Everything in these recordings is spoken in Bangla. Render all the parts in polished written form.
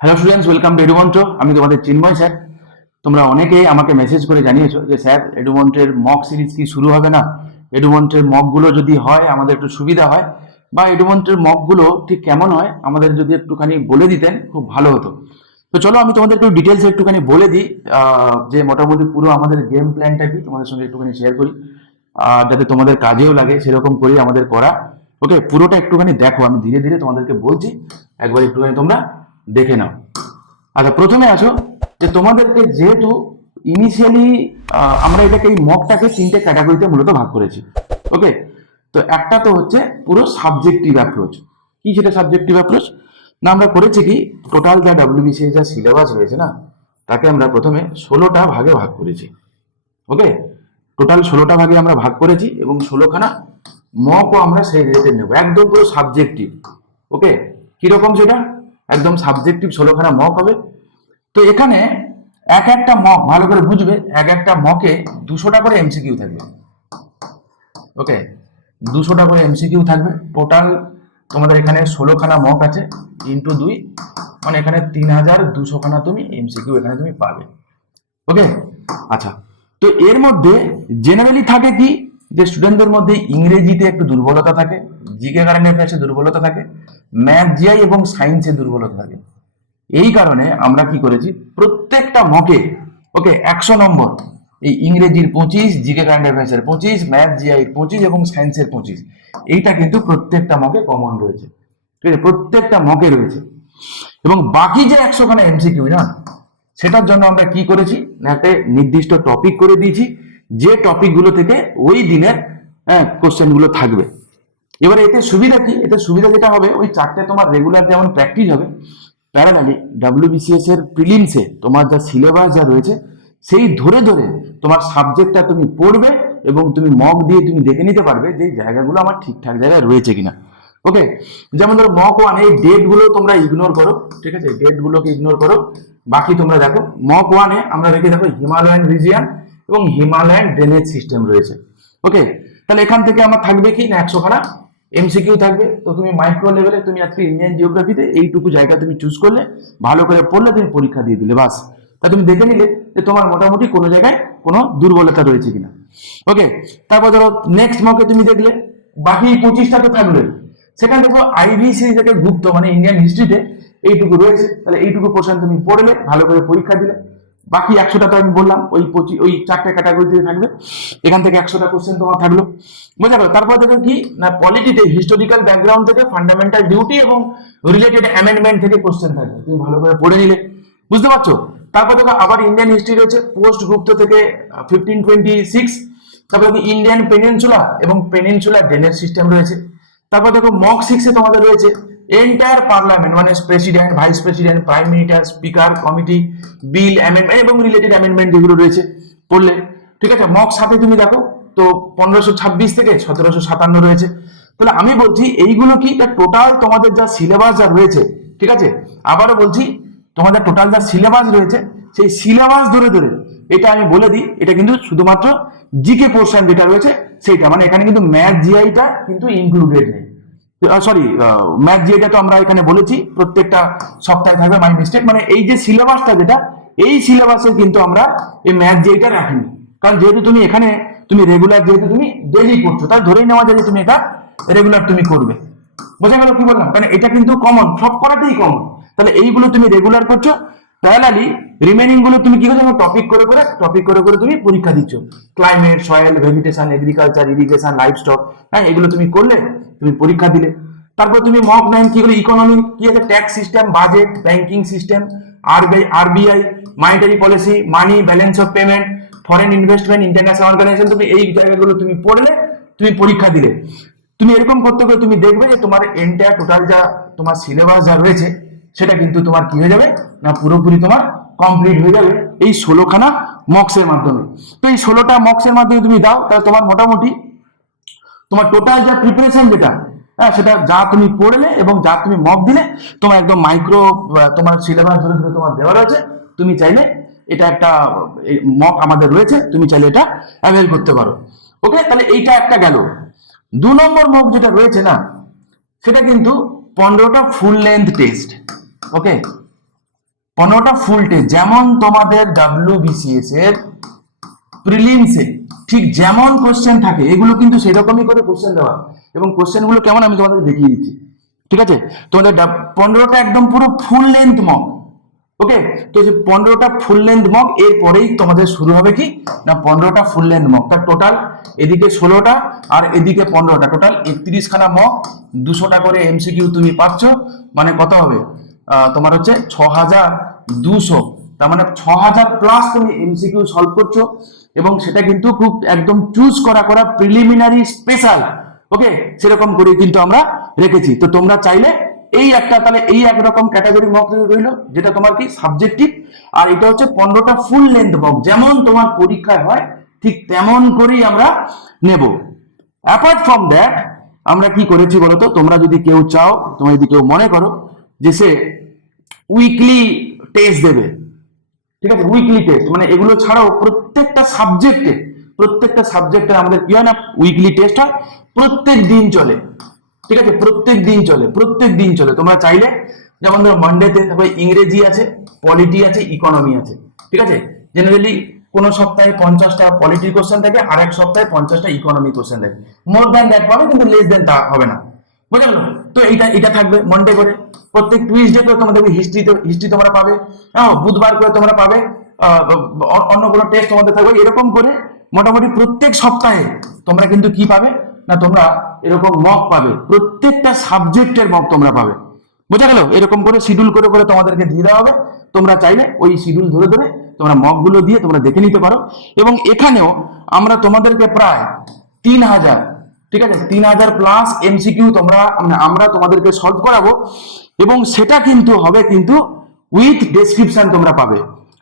Hello students, welcome to Edumantra. আমি তোমাদের চিন্ময় স্যার। তোমরা অনেকেই আমাকে মেসেজ করে জানিয়েছো যে স্যার এডুমন্ত্রের মক সিরিজ কি শুরু হবে না, এডুমন্ত্রের মকগুলো যদি হয় আমাদের একটু সুবিধা হয়, বা এডুমন্ত্রের মকগুলো ঠিক কেমন হয় আমাদের যদি একটুখানি বলে দিতেন খুব ভালো হতো। তো চলো আমি তোমাদের একটু ডিটেলস একটুখানি বলে দিই, যে মোটামুটি পুরো আমাদের গেম প্ল্যানটা কি তোমাদের সঙ্গে একটুখানি শেয়ার করি, যাতে তোমাদের কাজেও লাগে সেরকম করেই আমাদের করা। ওকে, পুরোটা একটুখানি দেখো, আমি ধীরে ধীরে তোমাদেরকে বলছি, একবার একটুখানি তোমরা দেখে নাও। আচ্ছা, প্রথমে আসো যে তোমাদেরকে যেহেতু ইনিশিয়ালি আমরা এটাকে এই মকটাকে তিনটে ক্যাটাগরিতে মূলত ভাগ করেছি। ওকে, তো একটা তো হচ্ছে পুরো সাবজেক্টিভ অ্যাপ্রোচ। কি সেটা সাবজেক্টিভ অ্যাপ্রোচ? না, আমরা করেছি কি, টোটাল যা ডাব্লিউবিসিএস যা সিলেবাস রয়েছে না, তাকে আমরা প্রথমে 16টা ভাগে ভাগ করেছি। ওকে, টোটাল 16টা ভাগে আমরা ভাগ করেছি এবং 16খানা মকও আমরা সেই রিলেটেড নেব, একদম পুরো সাবজেক্টিভ। ওকে, কিরকম সেটা? একদম সাবজেক্টিভ 16খানা মক হবে। তো এখানে এক একটা মক ভালো করে বুঝবে, এক একটা মকে 200টা করে এমসিকিউ থাকবে। ওকে, 200টা করে এমসিকিউ থাকবে। টোটাল তোমাদের এখানে 16খানা মক আছে, ইন্টু 2, মানে এখানে 3200খানা তুমি এমসিকিউ এখানে তুমি পাবে। ওকে, আচ্ছা, তো এর মধ্যে জেনারেলি থাকে কি, যে স্টুডেন্টদের মধ্যে ইংরেজিতে একটু দুর্বলতা থাকে, জিকে কারেন্ট অ্যাফেয়ার্সে দুর্বলতা থাকে, ম্যাথ জিআই এবং সায়েন্সে দুর্বলতা থাকে। এই কারণে আমরা কি করেছি, প্রত্যেকটা মকে ওকে 100 নম্বর, এই ইংরেজির 25, জিকে কারেন্ট অ্যাফেয়ার্সের 25, ম্যাথ জিআই 25 এবং সায়েন্সের 25, এইটা কিন্তু প্রত্যেকটা মকে কমন রয়েছে। ঠিক আছে, প্রত্যেকটা মকে রয়েছে। এবং বাকি যে 100খানা এমসিকিউ না, সেটার জন্য আমরা কি করেছি না, একটা নির্দিষ্ট টপিক করে দিয়েছি, যে টপিকগুলো থেকে ওই দিনের কোশ্চেন গুলো থাকবে। এবারে এতে সুবিধা কি, এতে সুবিধা যেটা হবে, ওই চারটে তোমার রেগুলার যেমন প্র্যাকটিস হবে, প্যারালালি ডাব্লিউবিসিএস এর প্রিলিমসে তোমার যা সিলেবাস যা রয়েছে সেই ধরে ধরে তোমার সাবজেক্টটা তুমি পড়বে এবং তুমি মক দিয়ে তুমি দেখে নিতে পারবে যে জায়গাগুলো আমার ঠিকঠাক জায়গায় রয়েছে কিনা। ওকে, যেমন ধরো মক ওয়ান, এই ডেট গুলো তোমরা ইগনোর করো, ঠিক আছে, ডেট গুলোকে ইগনোর করো। বাকি তোমরা দেখো মক ওয়ানে আমরা রেখে দেখো হিমালয়ান রিজিয়ান এবং হিমালয়ান ড্রেনেজ সিস্টেম রয়েছে। ওকে, তাহলে এখান থেকে আমার থাকবে কি না 100খানা এমসিকিউ থাকবে। তো তুমি মাইক্রো লেভেলে তুমি আজকে ইন্ডিয়ান জিওগ্রাফিতে এইটুকু জায়গা তুমি চুজ করলে, ভালো করে পড়লে, তুমি পরীক্ষা দিয়ে দিলে, বাস। তা তুমি দেখে নিলে যে তোমার মোটামুটি কোনো জায়গায় কোনো দুর্বলতা রয়েছে কিনা। ওকে, তারপর ধরো নেক্সট মকে তুমি দেখলে বাকি 25টা তো থাকবে, সেখানে দেখো আইভিসি থেকে গুপ্ত মানে ইন্ডিয়ান হিস্ট্রিতে এইটুকু রয়েছে। তাহলে এইটুকু পোর্শন তুমি পড়লে, ভালো করে পরীক্ষা দিলে, বাকি 100টা তো আমি বললাম ওই চারটে ক্যাটাগরি থেকে থাকবে, এখান থেকে 100টা কোশ্চেন তোমার থাকলো, বোঝা গেল। তারপর দেখো কি না, পলিটিতে হিস্টোরিক্যাল ব্যাকগ্রাউন্ড থেকে ফান্ডামেন্টাল ডিউটি এবং রিলেটেড অ্যামেন্ডমেন্ট থেকে কোশ্চেন থাকবে, তুমি ভালো করে পড়ে নিলে, বুঝতে পারছো। তারপর দেখো আবার ইন্ডিয়ান হিস্ট্রি রয়েছে পোস্ট গুপ্ত থেকে 1526, তারপর দেখো ইন্ডিয়ান পেনিনসুলা এবং পেনিনসুলা ড্রেনেজ সিস্টেম রয়েছে। তারপর দেখো মক 6-এ তোমাদের রয়েছে এন্টায়ার পার্লামেন্ট, মানে president, vice president, prime minister, speaker, committee, bill, amendment এবং রিলেটেড অ্যামেন্ডমেন্ট যেগুলো রয়েছে পড়লে, ঠিক আছে। মক 7-এ তুমি দেখো তো 1526 থেকে 1757 রয়েছে। তাহলে আমি বলছি এইগুলো কি, টোটাল তোমাদের যা সিলেবাস যা রয়েছে, ঠিক আছে, আবারও বলছি, তোমাদের টোটাল যা সিলেবাস রয়েছে সেই সিলেবাস ধরে ধরে, এটা আমি বলে দিই, এটা কিন্তু শুধুমাত্র জিকে পোর্শন যেটা রয়েছে সেইটা, মানে এখানে কিন্তু ম্যাথ জিআইটা কিন্তু ইনক্লুডেড নেই। সরি, ম্যাথ জিআইটা তো আমরা এখানে বলেছি প্রত্যেকটা সপ্তাহে থাকবে, মাই মিস্টেক, মানে এই যে সিলেবাসটা যেটা, এই সিলেবাসে কিন্তু আমরা এই ম্যাথ জিআইটা রাখিনি। কারণ যেহেতু তুমি এখানে তুমি রেগুলার, যেহেতু তুমি ডেইলি করছো, তাই ধরেই নেওয়া যায় যে তুমি এটা রেগুলার তুমি করবে, বোঝা গেল কি বললাম। কারণ এটা কিন্তু কমন, সব করাতেই কমন। তাহলে এইগুলো তুমি রেগুলার করছো, প্যারালালি রিমেনিং গুলো তুমি কি করছো, টপিক করে করে তুমি পরীক্ষা দিচ্ছ। Climate, soil, vegetation, agriculture, irrigation, life stock, হ্যাঁ, এগুলো তুমি করলে, তুমি পরীক্ষা দিলে। তারপর তুমি মক 9 কি করে, ইকোনমি কি আছে, tax system, budget, banking system, RBI, monetary policy, money, balance of payment, foreign investment, international organisation, তুমি এই জায়গাগুলো তুমি পড়লে, তুমি পরীক্ষা দিলে। তুমি এরকম করতে গেলে তুমি দেখবে যে তোমার এন্টায়ার টোটাল যা তোমার সিলেবাস যা রয়েছে সেটা কিন্তু তোমার কি হয়ে যাবে না, পুরোপুরি তোমার কমপ্লিট হয়ে যাবে এই 16খানা মক্সের মাধ্যমে। তো এই 16টা মক্সের মাধ্যমে তুমি দাও, তাহলে তোমার মোটামুটি তোমার টোটাল যা প্রিপারেশন যেটা, হ্যাঁ, সেটা যা তুমি পড়লে এবং যা তুমি মক দিলে, তোমার একদম মাইক্রো তোমার সিলেবাস ধরে ধরে তোমার দেওয়া রয়েছে। তুমি চাইলে এটা একটা মক আমাদের রয়েছে, তুমি চাইলে এটা অ্যাভেল করতে পারো। ওকে, তাহলে এইটা একটা গেল। 2 নম্বর মক যেটা রয়েছে না, সেটা কিন্তু 15টা ফুল লেন্থ টেস্ট। ওকে, 15টা ফুল টেস্ট, যেমন তোমাদের WBCS এর প্রিলিমসে ঠিক যেমন কোশ্চেন থাকে, এগুলো কিন্তু সেরকমই করে কোশ্চেন দেওয়া, এবং কোশ্চেন গুলো কেমন আমি তোমাদের দেখিয়ে দিচ্ছি। ঠিক আছে, তোমাদের 15টা একদম পুরো ফুল লেন্থ মক। ওকে, তো যে 15টা ফুল লেন্থ মক, এরপরেই তোমাদের শুরু হবে কি না 15টা ফুল লেন্থ মক। তার টোটাল এদিকে 16টা আর এদিকে 15টা, টোটাল 31 খানা মক, 200টা করে MCQ তুমি পাচ্ছ। মানে কত হবে তোমার হচ্ছে 6200, তার মানে 6000 প্লাস তুমি MCQ সলভ করছো, এবং সেটা কিন্তু খুব একদম চুজ করা প্রিলিমিনারি স্পেশাল। ওকে, সেরকম করে কিন্তু আমরা রেখেছি। তো তোমরা চাইলে এই একটা, তাহলে এই একরকম ক্যাটাগরি মক রইলো, যেটা তোমার কি সাবজেক্টিভ, আর এটা হচ্ছে 15টা ফুল লেন্থ মক, যেমন তোমার পরীক্ষায় হয় ঠিক তেমন করেই আমরা নেব। অ্যাপার্ট ফ্রম দ্যাট আমরা কি করেছি বলতো, তোমরা যদি কেউ চাও, তোমরা যদি কেউ মনে করো যে সে উইকলি টেস্ট দেবে, ঠিক আছে, উইকলি টেস্ট, মানে এগুলো ছাড়াও প্রত্যেকটা সাবজেক্টে আমাদের কি হয় না উইকলি টেস্ট হয়, প্রত্যেক দিন চলে। ঠিক আছে, প্রত্যেক দিন চলে। তোমরা চাইলে যেমন ধরো মানডেতে তারপরে ইংরেজি আছে, পলিটি আছে, ইকোনমি আছে। ঠিক আছে, জেনারেলি কোন সপ্তাহে 50টা পলিটি কোশ্চেন থাকে, আর এক সপ্তাহে 50টা ইকোনমি কোশ্চেন থাকে। মোর দ্যান দ্যাট পাবে, কিন্তু লেস দেন তা হবে না, বুঝা গেল? তো এটা থাকবে মনডে করে। প্রত্যেক টুইসডে করে তোমাদের হিস্ট্রি তোমরা পাবে, হ্যাঁ, বুধবার করে তোমরা পাবে অন্য কোনো টেস্ট তোমাদের থাকবে। এরকম করে মোটামুটি প্রত্যেক সপ্তাহে তোমরা কিন্তু কি পাবে না, তোমরা এরকম মক পাবে, প্রত্যেকটা সাবজেক্টের মক তোমরা পাবে, বোঝা গেল? এরকম করে শিডিউল করে তোমাদেরকে দিয়ে দেওয়া হবে। তোমরা চাইলে ওই শিডিউল ধরে তোমরা মক গুলো দিয়ে তোমরা দেখে নিতে পারো। এবং এখানেও আমরা তোমাদেরকে প্রায় 3000, ঠিক আছে, 3000 প্লাস MCQ তোমরা মানে আমরা তোমাদেরকে সলভ করাবো, এবং সেটা কিন্তু হবে কিন্তু উইথ ডেসক্রিপশন তোমরা পাবে।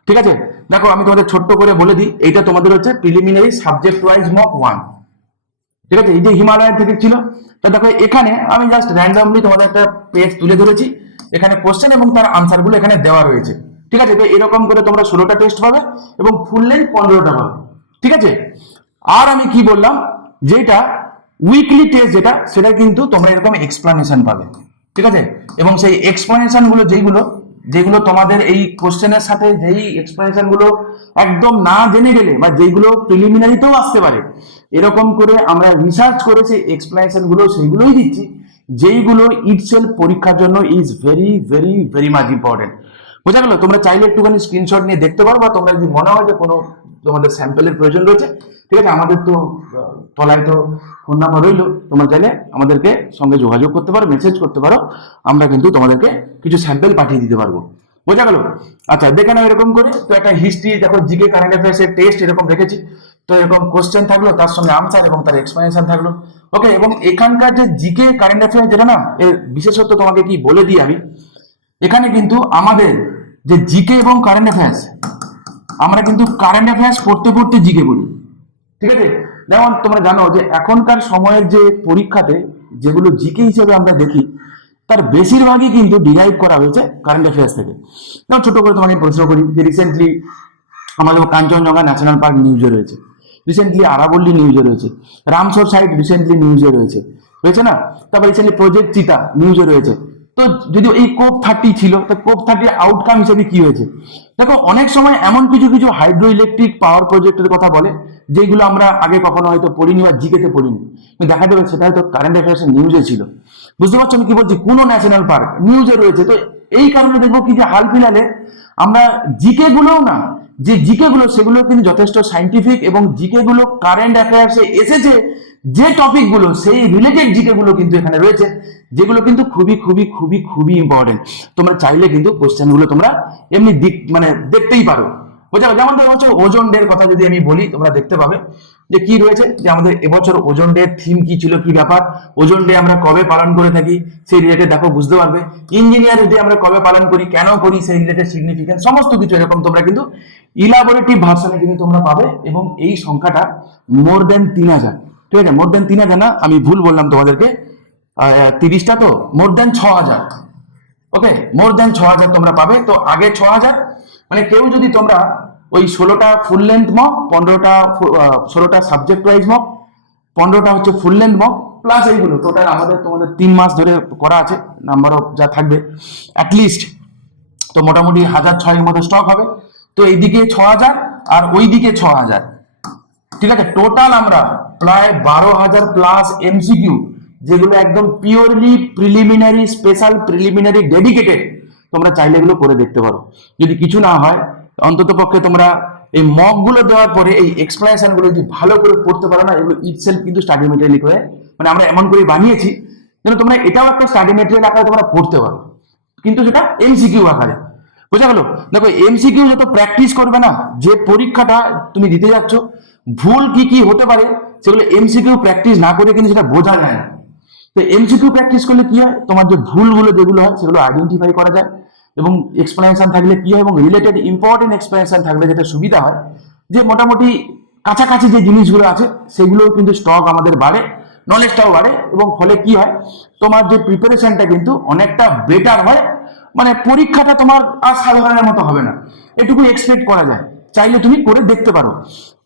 ঠিক আছে, দেখো আমি তোমাদের ছোট্ট করে বলে দিই, এইটা তোমাদের হচ্ছে প্রিলিমিনারি সাবজেক্ট ওয়াইজ মক 1। ঠিক আছে, এই যে হিমালয় থেকে ছিল। তো দেখো এখানে আমি জাস্ট র্যান্ডমলি তোমাদের একটা পেজ তুলে ধরেছি, এখানে কোশ্চেন এবং তার আনসার গুলো এখানে দেওয়া রয়েছে। ঠিক আছে, তো এরকম করে তোমরা 16টা টেস্ট পাবে এবং ফুল লেন্থ 15টা পাবে। ঠিক আছে, আর আমি কি বললাম, যেটা উইকলি টেস্ট যেটা, সেটা কিন্তু তোমরা এরকম এক্সপ্লানেশন পাবে। ঠিক আছে, এবং সেই এক্সপ্লানেশন গুলো যেগুলো তোমাদের এই কোশ্চেনের সাথে যেই এক্সপ্লানেশন গুলো একদম না জেনে গেলে, বা যেগুলো প্রিলিমিনারিতেও আসতে পারে, এরকম করে আমরা রিসার্চ করে সেই এক্সপ্লানেশন গুলো সেইগুলোই দিচ্ছি, যেইগুলো ইটসেলফ পরীক্ষার জন্য is very very very much important. বোঝা গেল? তোমরা চাইলে একটুখানি স্ক্রিনশট নিয়ে দেখতে পারো, বা তোমরা যদি মনে হয় যে কোনো তোমাদের স্যাম্পলের প্রয়োজন রয়েছে, ঠিক আছে, আমাদের তো তলায় তো ফোন নাম্বার রইলো, তোমরা চাইলে আমাদেরকে সঙ্গে যোগাযোগ করতে পারো, মেসেজ করতে পারো, আমরা কিন্তু তোমাদেরকে কিছু স্যাম্পল পাঠিয়ে দিতে পারবো। বোঝা গেল? আচ্ছা, দেখে নাও এরকম করে। তো একটা হিস্ট্রি দেখো, জিকে কারেন্ট অ্যাফেয়ার্স এর টেস্ট এরকম রেখেছি। তো এরকম কোশ্চেন থাকলো, তার সঙ্গে আনসার এবং তার এক্সপ্লেনেশন থাকলো। ওকে, এবং এখানকার যে জিকে কারেন্ট অ্যাফেয়ার্স যেটা না, এর বিশেষত্ব তোমাকে কি বলে দিই আমি, এখানে কিন্তু আমাদের যে জিকে এবং কারেন্ট অ্যাফেয়ার্স, আমরা কিন্তু কারেন্ট অ্যাফেয়ার্স পড়তে জিকে বলি। ঠিক আছে, যেমন তোমরা জানো যে এখনকার সময়ের যে পরীক্ষাতে যেগুলো জিকে হিসেবে আমরা দেখি, তার বেশিরভাগই কিন্তু ডিরাইভ করা হয়েছে কারেন্ট অ্যাফেয়ার্স থেকে। যেমন ছোট করে তোমাকে প্রশ্ন করি যে রিসেন্টলি আমাদের কাঞ্চনজঙ্ঘা ন্যাশনাল পার্ক নিউজে রয়েছে, রিসেন্টলি আরাবল্লী নিউজে রয়েছে, রামসর সাইট রিসেন্টলি নিউজে রয়েছে না? তারপর রিসেন্টলি প্রজেক্ট চিতা নিউজে রয়েছে। তো যদি এই কোপ 30 ছিল, তো কোপ 30 আউটকাম হিসেবে কি হয়েছে? দেখো, অনেক সময় এমন কিছু হাইড্রো ইলেকট্রিক পাওয়ার প্রজেক্টের কথা বলে, যেগুলো আমরা আগে কখনো হয়তো পড়িনি বা জিকেতে পড়িনি, কিন্তু দেখা যাবে সেটা হয়তো কারেন্ট অ্যাফেয়ার্স নিউজে ছিল। বুঝতে পারছো আমি কি বলছি? কোনো ন্যাশনাল পার্ক নিউজে রয়েছে। তো এই কারণে দেখবো কি যে হাল ফিনালে আমরা জিকে গুলোও না, যে জিকে গুলো সেগুলো কিন্তু যথেষ্ট সাইন্টিফিক, এবং জিকে গুলো কারেন্ট অ্যাফেয়ার্সে এসেছে যে টপিক গুলো, সেই রিলেটেড জিকে গুলো কিন্তু এখানে রয়েছে, যেগুলো কিন্তু খুবই খুবই খুবই খুবই ইম্পর্টেন্ট। তোমরা চাইলে কিন্তু কোশ্চেন গুলো তোমরা এমনি মানে দেখতেই পারো। বোঝা? যেমন ধরো হচ্ছে ওজন ডে এর কথা যদি আমি বলি, তোমরা দেখতে পাবে যে কি রয়েছে, যে আমাদের এবছর ওজন ডে থিম কি ছিল, কি ব্যাপার, ওজন ডে আমরা কবে পালন করে থাকি সেই রিলেটেড দেখো, বুঝতে পারবে। ইঞ্জিনিয়ার ডে আমরা কবে পালন করি, কেন করি, সেই রিলেটেড সিগনিফিকেন্স সমস্ত কিছু এরকম তোমরা কিন্তু ইলাবোরেটিভ ভার্সনে কিন্তু তোমরা পাবে। এবং এই সংখ্যাটা মোর দেন 3000। ঠিক আছে, মোর দেন 3000 না, আমি ভুল বললাম তোমাদেরকে, 30টা তো মোর দেন 6000। ওকে, মোর দেন 6000 তোমরা পাবে। তো আগে 6000, মানে কেউ যদি তোমরা ওই 16টা ফুল লেন্থ মক, 16টা সাবজেক্ট ওয়াইজ মক, 15টা হচ্ছে ফুল লেন্থ মক, প্লাস এইগুলো টোটাল তোমাদের 3 মাস ধরে করা আছে, নাম্বার অফ যা থাকবে অ্যাটলিস্ট। তো মোটামুটি 1006 মতো স্টক হবে। তো এইদিকে 6000 আর ওইদিকে 6000, ঠিক আছে। টোটাল আমরা প্রায় 12000 প্লাস এমসিকিউ, যেগুলো একদম purely preliminary, special preliminary, dedicated, তোমরা চাইলে এগুলো করে দেখতে পারো। যদি কিছু না হয় অন্তত পক্ষে তোমরা এই মক গুলো দেওয়ার পরে এই এক্সপ্লেনেশন গুলো যদি ভালো করে পড়তে পারো না, এগুলো ইটসেলফ কিন্তু স্টাডি মেটেরিয়াল করে, মানে আমরা এমন করে বানিয়েছি যেন তোমরা এটাও একটা স্টাডি মেটেরিয়াল আকারে তোমরা পড়তে পারো, কিন্তু সেটা এমসিকিউ আকারে। বোঝা গেল? দেখো এমসিকিউ যত প্র্যাকটিস করবে না, যে পরীক্ষাটা তুমি দিতে যাচ্ছ ভুল কি কি হতে পারে সেগুলো এমসিকিউ প্র্যাকটিস না করে কিন্তু সেটা বোঝা যায় না। তো এমসিকিউ প্র্যাকটিস করলে কি হয়, তোমার যে ভুলগুলো যেগুলো হয় সেগুলো আইডেন্টিফাই করা যায়, এবং এক্সপ্লেনেশন থাকলে কি হয়, এবং রিলেটেড ইম্পর্টেন্ট এক্সপ্লেনেশন থাকলে যেটা সুবিধা হয় যে মোটামুটি কাছাকাছি যে জিনিসগুলো আছে সেগুলো কিন্তু স্টক আমাদের বাড়ে, নলেজটাও বাড়ে, এবং ফলে কি হয় তোমার যে প্রিপারেশনটা কিন্তু অনেকটা বেটার হয়। মানে পরীক্ষাটা তোমার আর সাধারণের মতো হবে না, এটুকু এক্সপেক্ট করা যায়, চাইলে তুমি করে দেখতে পারো।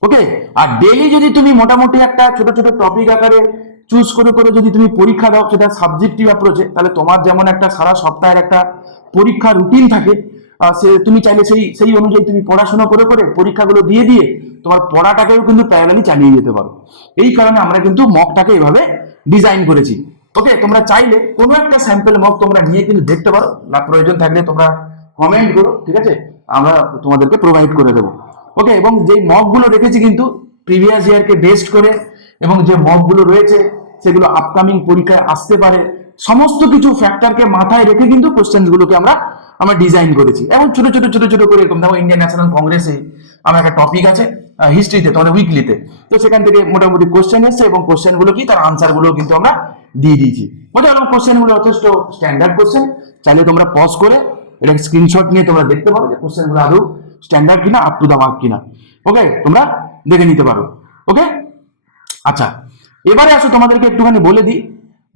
ওকে, আর ডেইলি যদি তুমি মোটামুটি একটা ছোট ছোট টপিক আকারে চুজ করে করে যদি তুমি পরীক্ষা দাও সেটা সাবজেক্টিভ অ্যাপ্রোচে, তাহলে তোমার যেমন একটা সারা সপ্তাহের একটা পরীক্ষা রুটিন থাকে, সে তুমি চাইলে সেই সেই অনুযায়ী তুমি পড়াশোনা করে করে পরীক্ষাগুলো দিয়ে দিয়ে তোমার পড়াটাকেও কিন্তু প্যারালালি চালিয়ে যেতে পারো। এই কারণে আমরা কিন্তু মকটাকে এইভাবে ডিজাইন করেছি। ওকে, তোমরা চাইলে কোনো একটা স্যাম্পল মক তোমরা নিয়ে কিন্তু দেখতে পারো, না প্রয়োজন থাকলে তোমরা কমেন্ট করো, ঠিক আছে, আমরা তোমাদেরকে প্রোভাইড করে দেবো। ওকে, এবং যেই মক গুলো রেখেছি কিন্তু প্রিভিয়াস ইয়ারকে বেস্ট করে, এবং যে মক গুলো রয়েছে সেগুলো আপকামিং পরীক্ষায় আসতে পারে, সমস্ত কিছু ফ্যাক্টরকে মাথায় রেখে কিন্তু কোশ্চেন গুলোকে আমরা আমরা ডিজাইন করেছি। এবং ছোট ছোট ছোট ছোট করে এরকম দেখো ইন্ডিয়ান ন্যাশনাল কংগ্রেসে আমার একটা টপিক আছে হিস্ট্রিতে, তোমাদের উইকলিতে, তো সেখান থেকে মোটামুটি কোশ্চেন এসছে, এবং কোশ্চেন গুলো কি তার আনসার গুলো কিন্তু আমরা দিয়ে দিয়েছি। বুঝতে পারলাম? কোশ্চেন গুলো যথেষ্ট স্ট্যান্ডার্ড কোশ্চেন, চাইলে তোমরা পজ করে এটা স্ক্রিনশট নিয়ে তোমরা দেখতে পারো যে কোশ্চেন গুলো আদৌ স্ট্যান্ডার্ড কিনা, আপ টু দা মার্ক কিনা। ওকে, তোমরা দেখে নিতে পারো। ওকে, আচ্ছা, এবারে আসো তোমাদেরকে একটুখানি বলে দিই।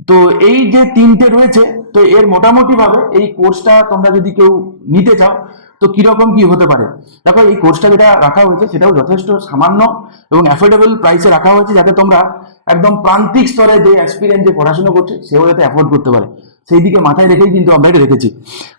তো এই যে তিনটে রয়েছে, তো এর মোটামুটি ভাবে এই কোর্সটা তোমরা যদি কেউ নিতে চাও তো কিরকম কি হতে পারে। দেখো এই কোর্সটা যেটা রাখা হয়েছে সেটাও যথেষ্ট সামান্য এবং অ্যাফোর্ডেবল প্রাইসে রাখা হয়েছে, যাতে তোমরা একদম প্রান্তিক স্তরে যে এক্সপিরিয়েন্স যে পড়াশোনা করছে সেও যাতে অ্যাফোর্ড করতে পারে, সেই দিকে মাথায় রেখেই কিন্তু আমরা এটা রেখেছি।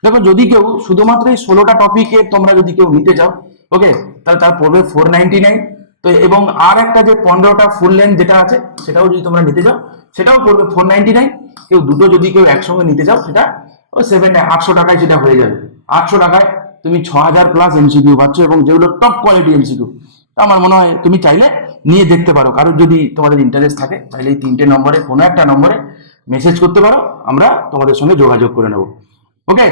দেখো যদি কেউ শুধুমাত্র এই 16টা টপিকে তোমরা যদি কেউ নিতে চাও, ওকে, তাহলে তার পড়বে 499। তো এবং আর একটা যে 15টা ফুল লেন্থ যেটা আছে সেটাও যদি তোমরা নিতে চাও সেটাও পড়বে 499। কেউ দুটো যদি কেউ একসঙ্গে নিতে চাও সেটা ওই 800 টাকায় সেটা হয়ে যাবে। 800 টাকায় তুমি 6000 প্লাস এমসিকিউ পাচ্ছ, এবং যেগুলো টপ কোয়ালিটি এমসিকিউ। তো আমার মনে হয় তুমি চাইলে নিয়ে দেখতে পারো। কারোর যদি তোমাদের ইন্টারেস্ট থাকে চাইলে এই 3টে নম্বরে কোনো একটা নম্বরে মেসেজ করতে পারো, আমরা তোমাদের সঙ্গে যোগাযোগ করে নেব। ওকে,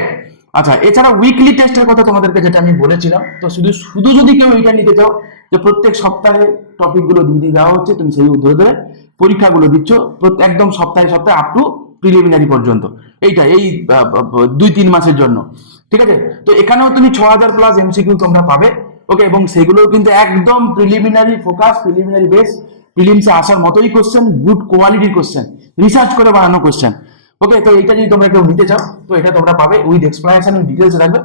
আচ্ছা, এছাড়া উইকলি টেস্টের কথা তোমাদেরকে যেটা আমি বলেছিলাম, তো শুধু শুধু যদি কেউ এটা নিতে চাও যে প্রত্যেক সপ্তাহে টপিকগুলো দিয়ে দেওয়া হচ্ছে, তুমি সেই ধরে ধরে পরীক্ষাগুলো দিচ্ছ একদম সপ্তাহে সপ্তাহে আপ টু প্রিলিমিনারি পর্যন্ত, এইটা এই 2-3 মাসের জন্য, ঠিক আছে। তো এখানেও তুমি 6000 প্লাস এমসিকিউ তোমরা পাবে। ওকে, এবং সেগুলো কিন্তু একদম প্রিলিমিনারি ফোকাস, প্রিলিমিনারি বেস, প্রিলিমসে আসার মতোই কোশ্চেন, গুড কোয়ালিটির কোশ্চেন, রিসার্চ করে বানানো কোশ্চেন। ওকে, তো এটা যদি তোমরা কেউ নিতে চাও তো এটা তোমরা পাবে উইথ এক্সপ্লেনেশন, ডিটেলস রাখবে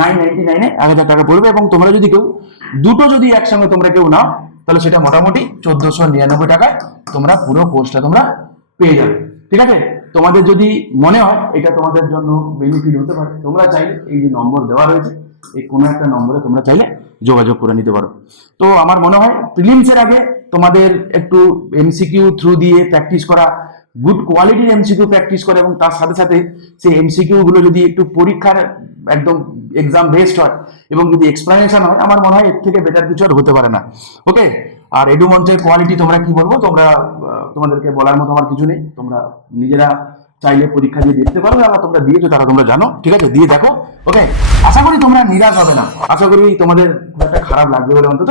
999 1000 টাকা পড়বে। এবং তোমরা যদি কেউ দুটো যদি একসঙ্গে তোমরা কেউ নাও তাহলে সেটা মোটামুটি 1499 টাকায় তোমরা পুরো কোর্সটা তোমরা পেয়ে যাবে, ঠিক আছে। তোমাদের যদি মনে হয় এটা তোমাদের জন্য বেনিফিট হতে পারে, তোমরা চাইলে এই যে নম্বর দেওয়া রয়েছে এই কোনো একটা নম্বরে তোমরা চাইলে যোগাযোগ করে নিতে পারো। তো আমার মনে হয় প্রিলিমসের আগে তোমাদের একটু এমসিকিউ থ্রু দিয়ে প্র্যাকটিস করা, গুড কোয়ালিটির এমসিকিউ প্র্যাকটিস করে, এবং তার সাথে সাথে সেই এমসিকিউ গুলো যদি একটু পরীক্ষার একদম এক্সাম বেসড হয় এবং যদি এক্সপ্লেনেশন হয়, আমার মনে হয় এর থেকে বেটার কিছু আর হতে পারে না। ওকে, আর এডুমন্টের কোয়ালিটি তোমরা কি বলবো, তোমরা তোমাদেরকে বলার মতো আমার কিছু নেই, তোমরা নিজেরা চাইলে পরীক্ষা দিয়ে দেখতে পারো, যারা তোমরা দিয়েছো তারা তোমরা জানো, ঠিক আছে, দিয়ে দেখো। ওকে, আশা করি তোমরা নিরাশ হবে না, আশা করি তোমাদের খুব একটা খারাপ লাগবে বলে অন্তত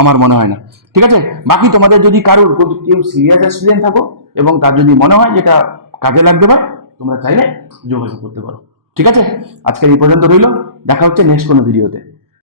আমার মনে হয় না, ঠিক আছে। বাকি তোমাদের যদি কারোর কেউ সিরিয়াস স্টুডেন্ট থাকো এবং তার যদি মনে হয় যেটা কাজে লাগতে পারে, তোমরা চাইলে যোগাযোগ করতে পারো, ঠিক আছে। আজকের এই পর্যন্ত রইল, দেখা হচ্ছে নেক্সট কোনো ভিডিওতে।